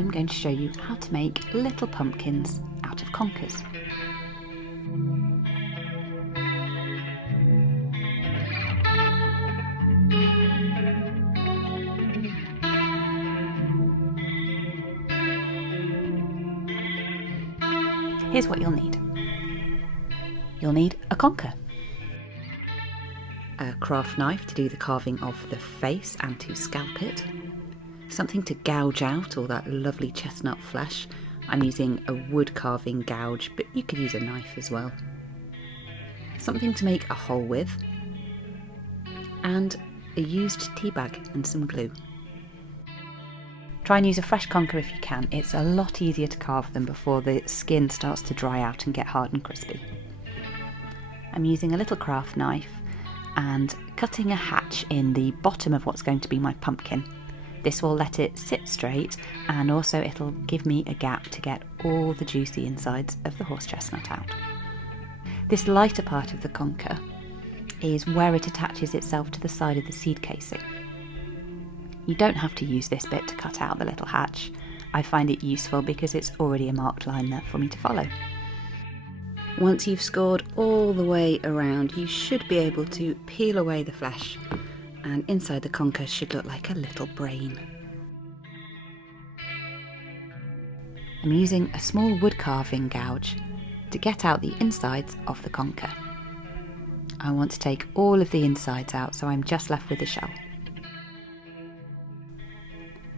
I'm going to show you how to make little pumpkins out of conkers. Here's what you'll need. You'll need a conker, a craft knife to do the carving of the face and to scalp it, something to gouge out all that lovely chestnut flesh. I'm using a wood carving gouge, but you could use a knife as well. Something to make a hole with, and a used tea bag and some glue. Try and use a fresh conker if you can. It's a lot easier to carve them before the skin starts to dry out and get hard and crispy. I'm using a little craft knife and cutting a hatch in the bottom of what's going to be my pumpkin. This will let it sit straight, and also it'll give me a gap to get all the juicy insides of the horse chestnut out. This lighter part of the conker is where it attaches itself to the side of the seed casing. You don't have to use this bit to cut out the little hatch. I find it useful because it's already a marked line there for me to follow. Once you've scored all the way around, you should be able to peel away the flesh, and inside the conker should look like a little brain. I'm using a small wood carving gouge to get out the insides of the conker. I want to take all of the insides out, so I'm just left with the shell.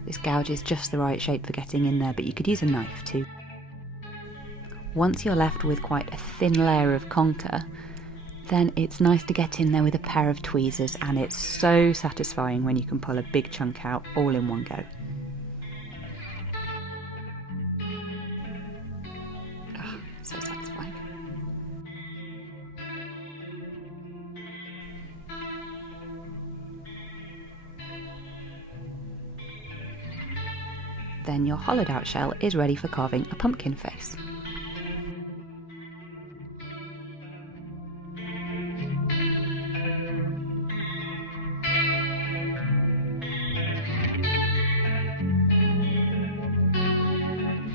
This gouge is just the right shape for getting in there, but you could use a knife too. Once you're left with quite a thin layer of conker, then it's nice to get in there with a pair of tweezers, and it's so satisfying when you can pull a big chunk out all in one go. Oh, so satisfying. Then your hollowed out shell is ready for carving a pumpkin face.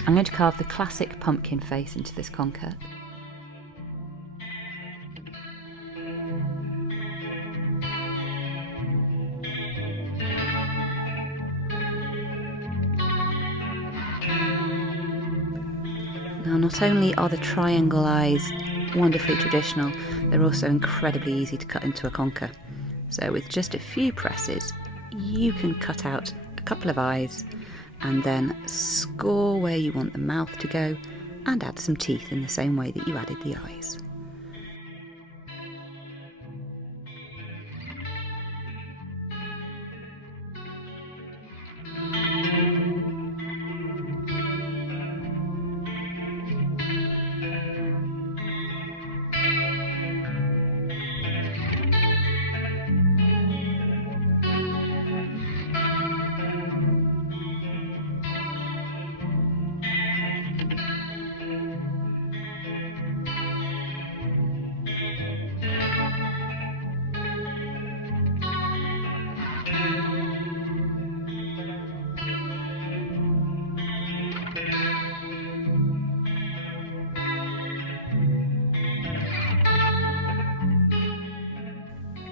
I'm going to carve the classic pumpkin face into this conker. Now, not only are the triangle eyes wonderfully traditional, they're also incredibly easy to cut into a conker. So with just a few presses, you can cut out a couple of eyes and then score where you want the mouth to go and add some teeth in the same way that you added the eyes.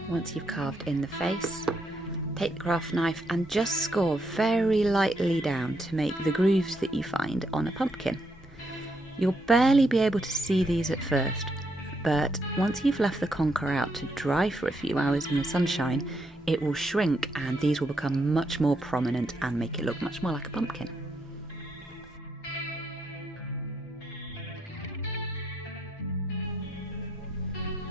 Once you've carved in the face, take the craft knife and just score very lightly down to make the grooves that you find on a pumpkin. You'll barely be able to see these at first, but once you've left the conker out to dry for a few hours in the sunshine, it will shrink and these will become much more prominent and make it look much more like a pumpkin.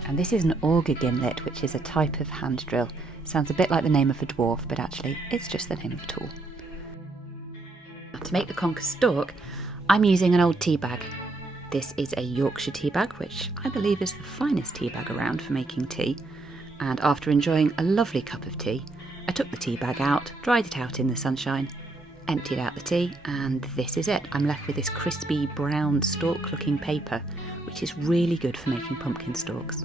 And this is an auger gimlet, which is a type of hand drill. Sounds a bit like the name of a dwarf, but actually it's just the name of a tool. Now, to make the conker stalk, I'm using an old tea bag. This is a Yorkshire tea bag, which I believe is the finest tea bag around for making tea. And after enjoying a lovely cup of tea, I took the tea bag out, dried it out in the sunshine, emptied out the tea, and this is it. I'm left with this crispy brown stalk looking paper, which is really good for making pumpkin stalks.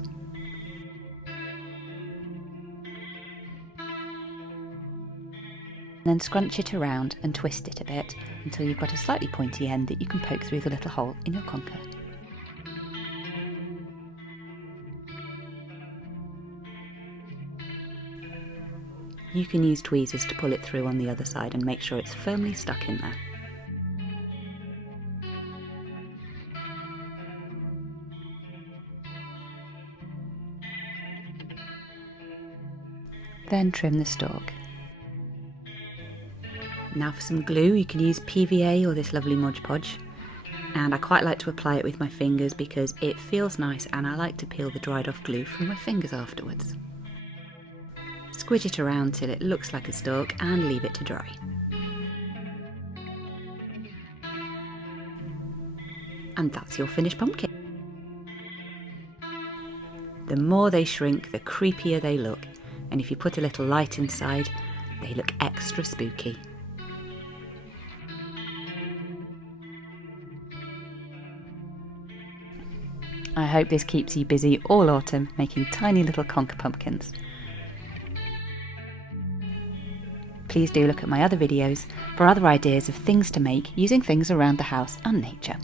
Then scrunch it around and twist it a bit until you've got a slightly pointy end that you can poke through the little hole in your conker. You can use tweezers to pull it through on the other side and make sure it's firmly stuck in there. Then trim the stalk. Now for some glue. You can use PVA or this lovely Mod Podge, and I quite like to apply it with my fingers because it feels nice and I like to peel the dried off glue from my fingers afterwards. Squidge it around till it looks like a stalk and leave it to dry. And that's your finished pumpkin. The more they shrink, the creepier they look, and if you put a little light inside, they look extra spooky. I hope this keeps you busy all autumn making tiny little conker pumpkins. Please do look at my other videos for other ideas of things to make using things around the house and nature.